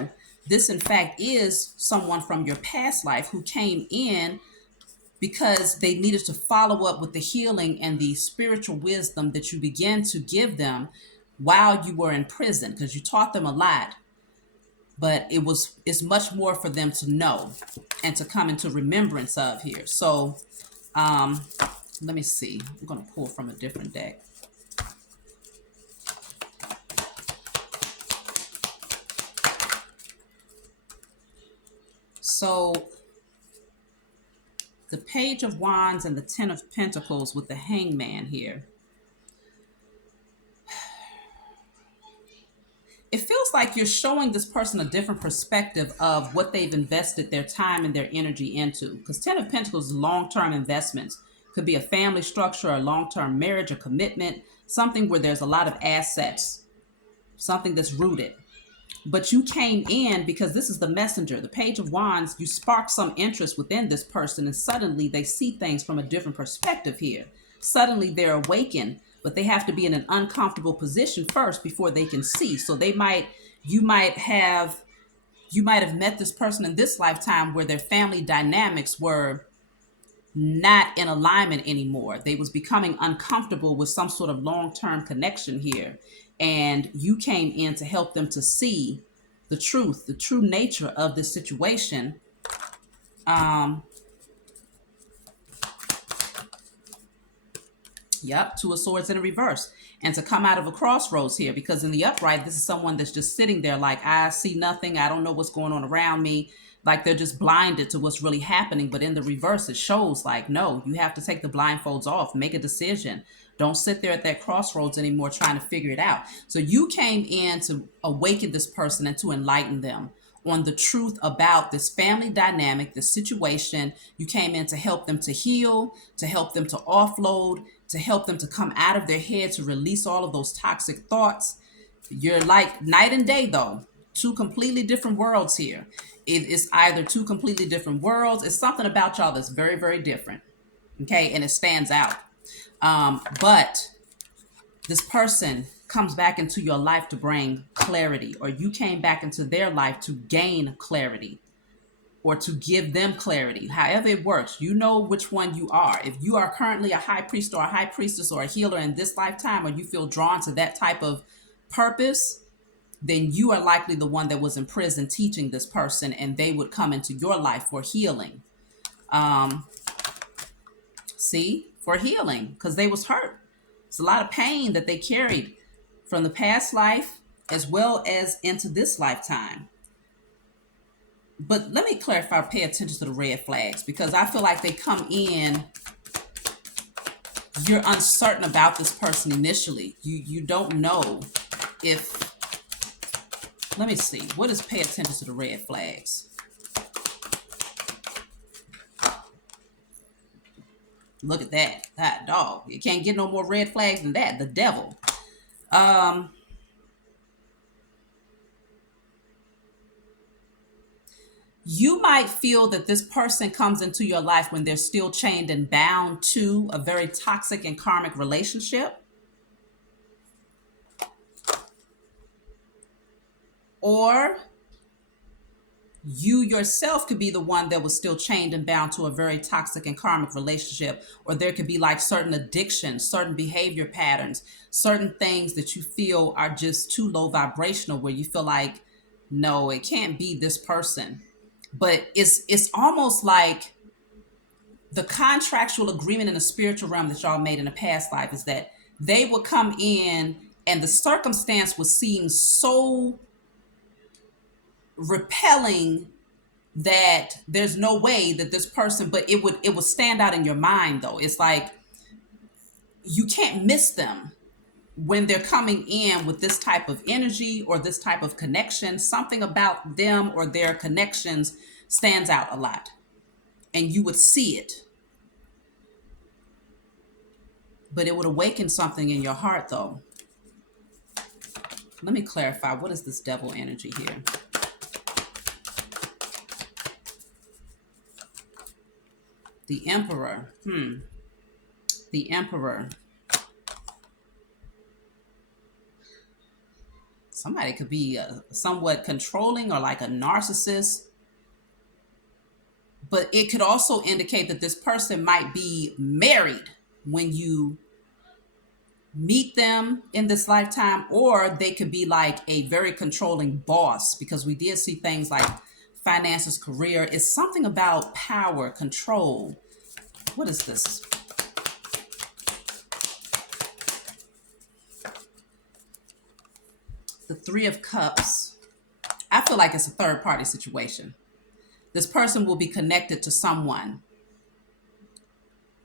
this, in fact, is someone from your past life who came in because they needed to follow up with the healing and the spiritual wisdom that you began to give them while you were in prison, because you taught them a lot, but it's much more for them to know and to come into remembrance of here. So let me see. I'm going to pull from a different deck. So the Page of Wands and the Ten of Pentacles with the Hangman here. It feels like you're showing this person a different perspective of what they've invested their time and their energy into. Because Ten of Pentacles is long-term investments. Could be a family structure, a long-term marriage, a commitment, something where there's a lot of assets, something that's rooted. But you came in because this is the messenger, the Page of Wands. You spark some interest within this person, and suddenly they see things from a different perspective here. Suddenly they're awakened, but they have to be in an uncomfortable position first before they can see. So you might have met this person in this lifetime where their family dynamics were not in alignment anymore. They was becoming uncomfortable with some sort of long-term connection here. And you came in to help them to see the truth, the true nature of this situation. Yep, Two of Swords in a reverse. And to come out of a crossroads here, because in the upright, this is someone that's just sitting there like, I see nothing. I don't know what's going on around me. Like they're just blinded to what's really happening. But in the reverse, it shows like, no, you have to take the blindfolds off, make a decision. Don't sit there at that crossroads anymore trying to figure it out. So you came in to awaken this person and to enlighten them on the truth about this family dynamic, this situation. You came in to help them to heal, to help them to offload, to help them to come out of their head, to release all of those toxic thoughts. You're like night and day, though. Two completely different worlds here. It is either two completely different worlds. It's something about y'all that's very, very different. Okay, and it stands out. But this person comes back into your life to bring clarity, or you came back into their life to gain clarity or to give them clarity. However it works, you know which one you are. If you are currently a high priest or a high priestess or a healer in this lifetime, or you feel drawn to that type of purpose, then you are likely the one that was in prison teaching this person, and they would come into your life for healing. For healing, because they was hurt. It's a lot of pain that they carried from the past life as well as into this lifetime. But let me clarify, pay attention to the red flags, because I feel like they come in, you're uncertain about this person initially. You don't know if, let me see, what is pay attention to the red flags? Look at that. That dog. You can't get no more red flags than that. The devil. You might feel that this person comes into your life when they're still chained and bound to a very toxic and karmic relationship. Or you yourself could be the one that was still chained and bound to a very toxic and karmic relationship. Or there could be like certain addictions, certain behavior patterns, certain things that you feel are just too low vibrational, where you feel like, no, it can't be this person. But it's almost like the contractual agreement in the spiritual realm that y'all made in a past life is that they would come in and the circumstance would seem so repelling that there's no way that this person, but it would stand out in your mind though. It's like you can't miss them when they're coming in with this type of energy or this type of connection. Something about them or their connections stands out a lot, and you would see it. But it would awaken something in your heart though. Let me clarify, what is this devil energy here? The Emperor. The Emperor. Somebody could be somewhat controlling or like a narcissist. But it could also indicate that this person might be married when you meet them in this lifetime, or they could be like a very controlling boss, because we did see things like finances, career. It's something about power, control. What is this? The Three of Cups. I feel like it's a third party situation. This person will be connected to someone.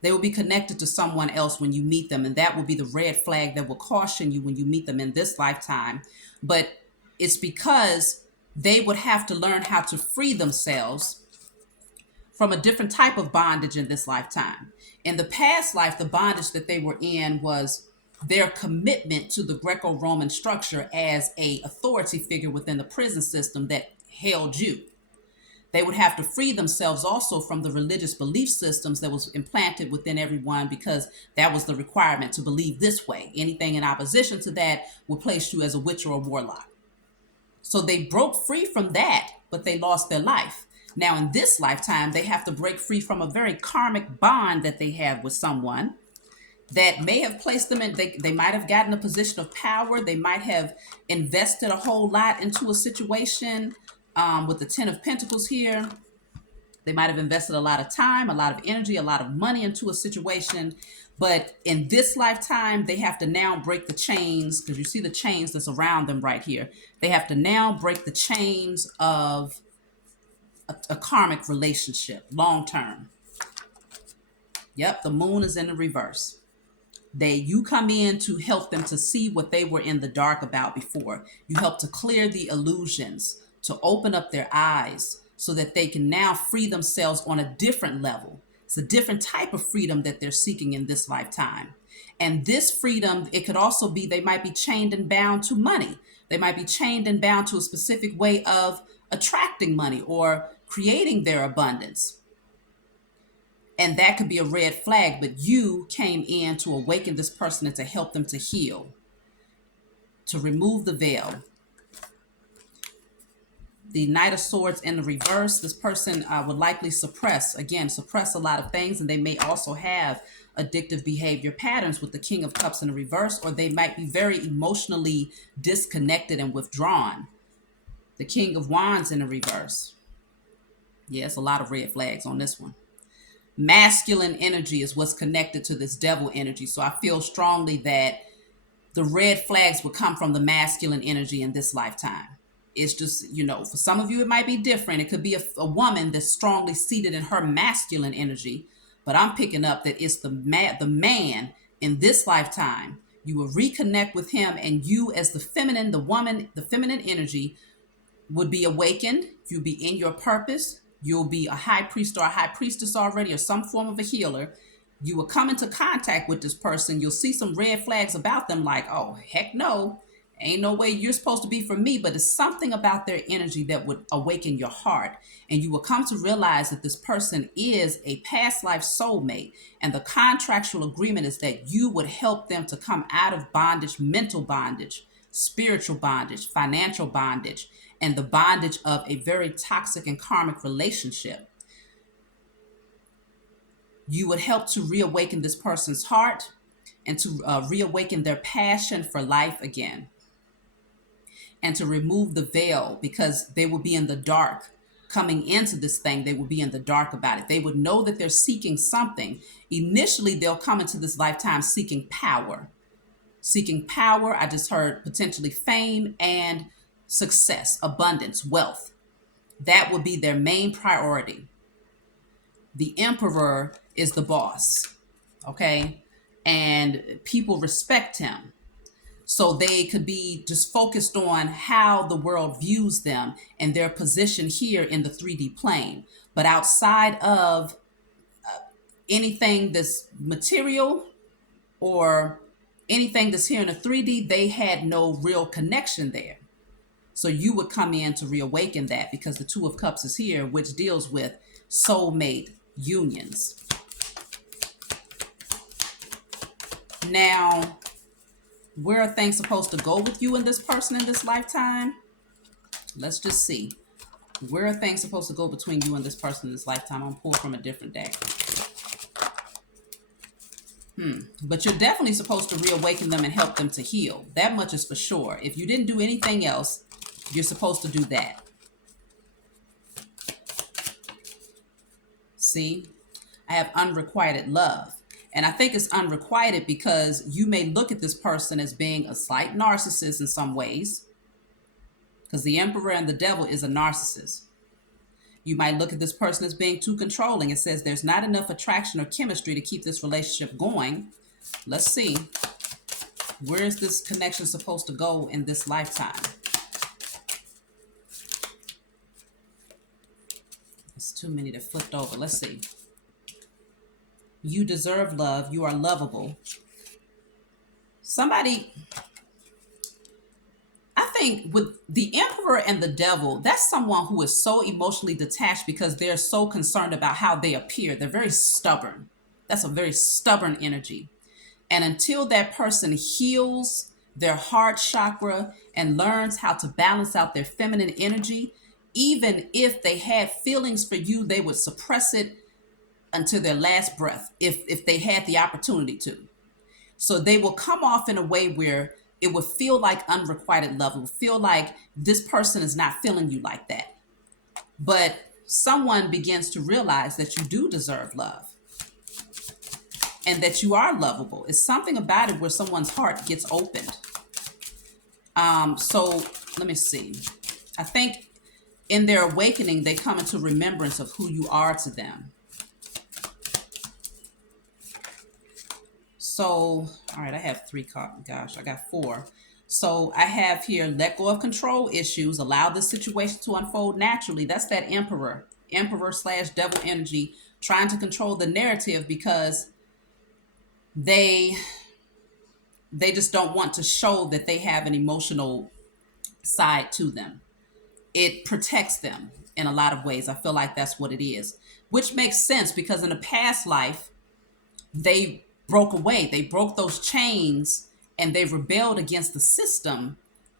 They will be connected to someone else when you meet them, and that will be the red flag that will caution you when you meet them in this lifetime. But it's because they would have to learn how to free themselves from a different type of bondage in this lifetime. In the past life, the bondage that they were in was their commitment to the Greco-Roman structure as a authority figure within the prison system that held you. They would have to free themselves also from the religious belief systems that was implanted within everyone, because that was the requirement to believe this way. Anything in opposition to that would place you as a witch or a warlock. So they broke free from that, but they lost their life. Now in this lifetime, they have to break free from a very karmic bond that they have with someone that may have placed them in, they might have gotten a position of power. They might have invested a whole lot into a situation. With the Ten of Pentacles here, they might have invested a lot of time, a lot of energy, a lot of money into a situation. But in this lifetime, they have to now break the chains, because you see the chains that's around them right here. They have to now break the chains of a karmic relationship, long term. Yep, the moon is in the reverse. You come in to help them to see what they were in the dark about before. You help to clear the illusions, to open up their eyes so that they can now free themselves on a different level. It's a different type of freedom that they're seeking in this lifetime. And this freedom, it could also be they might be chained and bound to money. They might be chained and bound to a specific way of attracting money or creating their abundance. And that could be a red flag, but you came in to awaken this person and to help them to heal. to remove the veil. The Knight of Swords in the reverse, this person would likely suppress a lot of things, and they may also have addictive behavior patterns with the King of Cups in the reverse, or they might be very emotionally disconnected and withdrawn. The King of Wands in the reverse. Yes, a lot of red flags on this one. Masculine energy is what's connected to this devil energy. So I feel strongly that the red flags would come from the masculine energy in this lifetime. It's just, for some of you, it might be different. It could be a woman that's strongly seated in her masculine energy. But I'm picking up that it's the man in this lifetime. You will reconnect with him, and you as the feminine, the woman, the feminine energy would be awakened. You'll be in your purpose. You'll be a high priest or a high priestess already, or some form of a healer. You will come into contact with this person. You'll see some red flags about them, like, oh, heck no. Ain't no way you're supposed to be for me. But it's something about their energy that would awaken your heart. And you will come to realize that this person is a past life soulmate. And the contractual agreement is that you would help them to come out of bondage, mental bondage, spiritual bondage, financial bondage, and the bondage of a very toxic and karmic relationship. You would help to reawaken this person's heart and to reawaken their passion for life again, and to remove the veil, because they will be in the dark. Coming into this thing, they will be in the dark about it. They would know that they're seeking something. Initially, they'll come into this lifetime seeking power. Seeking power, I just heard potentially fame and success, abundance, wealth. That would be their main priority. The Emperor is the boss, okay? And people respect him. So they could be just focused on how the world views them and their position here in the 3D plane. But outside of anything that's material or anything that's here in the 3D, they had no real connection there. So you would come in to reawaken that, because the Two of Cups is here, which deals with soulmate unions. Now, where are things supposed to go with you and this person in this lifetime? Let's just see. Where are things supposed to go between you and this person in this lifetime? I'm pulled from a different deck. But you're definitely supposed to reawaken them and help them to heal. That much is for sure. If you didn't do anything else, you're supposed to do that. See, I have unrequited love. And I think it's unrequited because you may look at this person as being a slight narcissist in some ways, because the Emperor and the Devil is a narcissist. You might look at this person as being too controlling. It says there's not enough attraction or chemistry to keep this relationship going. Let's see. Where is this connection supposed to go in this lifetime? It's too many that flipped over. Let's see. You deserve love. You are lovable. Somebody, I think with the Emperor and the Devil, that's someone who is so emotionally detached because they're so concerned about how they appear. They're very stubborn. That's a very stubborn energy. And until that person heals their heart chakra and learns how to balance out their feminine energy, even if they had feelings for you, they would suppress it until their last breath, if they had the opportunity to. So they will come off in a way where it would feel like unrequited love. It would feel like this person is not feeling you like that. But someone begins to realize that you do deserve love and that you are lovable. It's something about it where someone's heart gets opened. So let me see. I think in their awakening, they come into remembrance of who you are to them. So, all right, I have three cards. Gosh, I got four. So I have here, let go of control issues, allow this situation to unfold naturally. That's that Emperor / Devil energy trying to control the narrative because they just don't want to show that they have an emotional side to them. It protects them in a lot of ways. I feel like that's what it is, which makes sense because in a past life, they broke away. They broke those chains and they rebelled against the system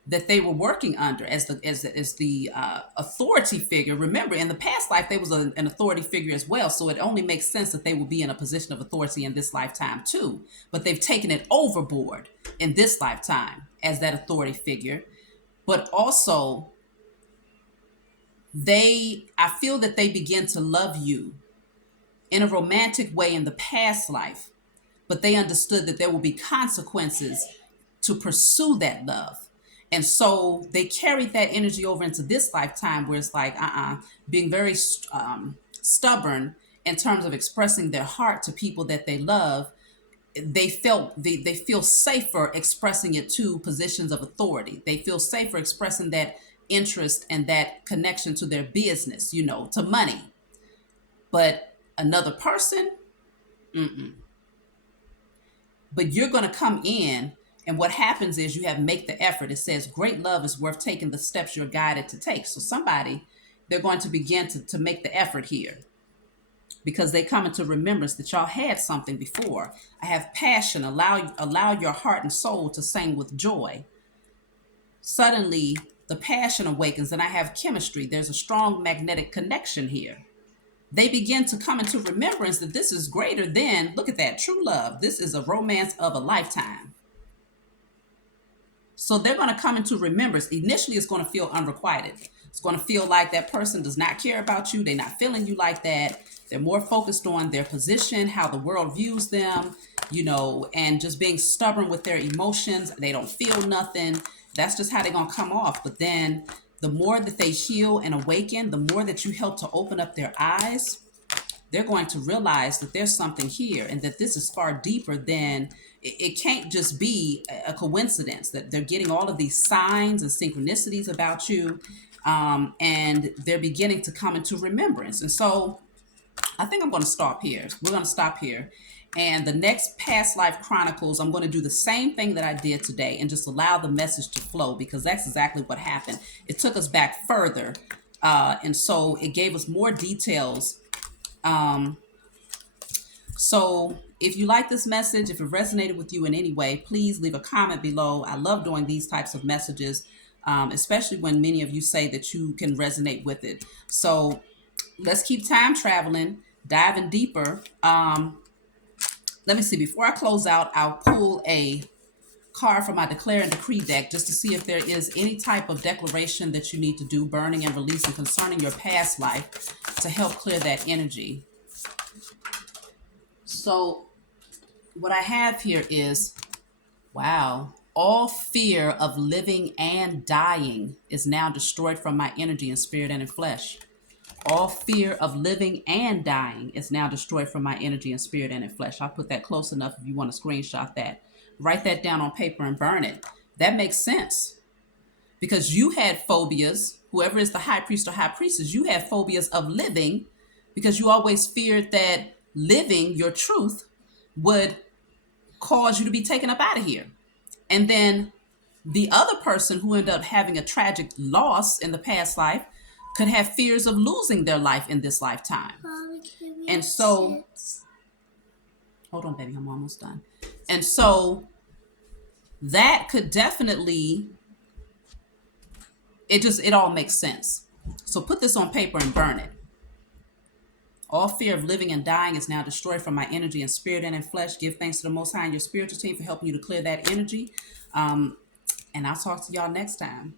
that they were working under as the authority figure. Remember, in the past life, they was an authority figure as well. So it only makes sense that they will be in a position of authority in this lifetime too. But they've taken it overboard in this lifetime as that authority figure. But also, I feel that they begin to love you in a romantic way in the past life, but they understood that there will be consequences to pursue that love. And so they carried that energy over into this lifetime where it's like, being very stubborn in terms of expressing their heart to people that they love. They feel safer expressing it to positions of authority. They feel safer expressing that interest and that connection to their business, to money. But another person, but you're going to come in, and what happens is you have make the effort. It says great love is worth taking the steps you're guided to take. So they're going to begin to make the effort here, because they come into remembrance that y'all had something before. I have passion. Allow your heart and soul to sing with joy. Suddenly the passion awakens, and I have chemistry. There's a strong magnetic connection here. They begin to come into remembrance that this is greater than, look at that, true love. This is a romance of a lifetime. So they're going to come into remembrance. Initially, it's going to feel unrequited. It's going to feel like that person does not care about you. They're not feeling you like that. They're more focused on their position, how the world views them, and just being stubborn with their emotions. They don't feel nothing. That's just how they're going to come off. But then the more that they heal and awaken, the more that you help to open up their eyes, they're going to realize that there's something here, and that this is far deeper than, it can't just be a coincidence that they're getting all of these signs and synchronicities about you, and they're beginning to come into remembrance. And so I think I'm going to stop here. We're going to stop here. And the next Past Life Chronicles, I'm going to do the same thing that I did today and just allow the message to flow, because that's exactly what happened. It took us back further. And so it gave us more details. So if you like this message, if it resonated with you in any way, please leave a comment below. I love doing these types of messages, especially when many of you say that you can resonate with it. So let's keep time traveling, diving deeper. Let me see. Before I close out, I'll pull a card from my Declare and Decree deck just to see if there is any type of declaration that you need to do, burning and releasing concerning your past life to help clear that energy. So what I have here is, wow, all fear of living and dying is now destroyed from my energy in spirit and in flesh. All fear of living and dying is now destroyed from my energy and spirit and in flesh. I'll put that close enough if you want to screenshot that. Write that down on paper and burn it. That makes sense, because you had phobias. Whoever is the high priest or high priestess, you had phobias of living because you always feared that living your truth would cause you to be taken up out of here. And then the other person who ended up having a tragic loss in the past life could have fears of losing their life in this lifetime. And so, hold on, baby, I'm almost done. And so that could definitely, it all makes sense. So put this on paper and burn it. All fear of living and dying is now destroyed from my energy and spirit and in flesh. Give thanks to the Most High and your spiritual team for helping you to clear that energy. And I'll talk to y'all next time.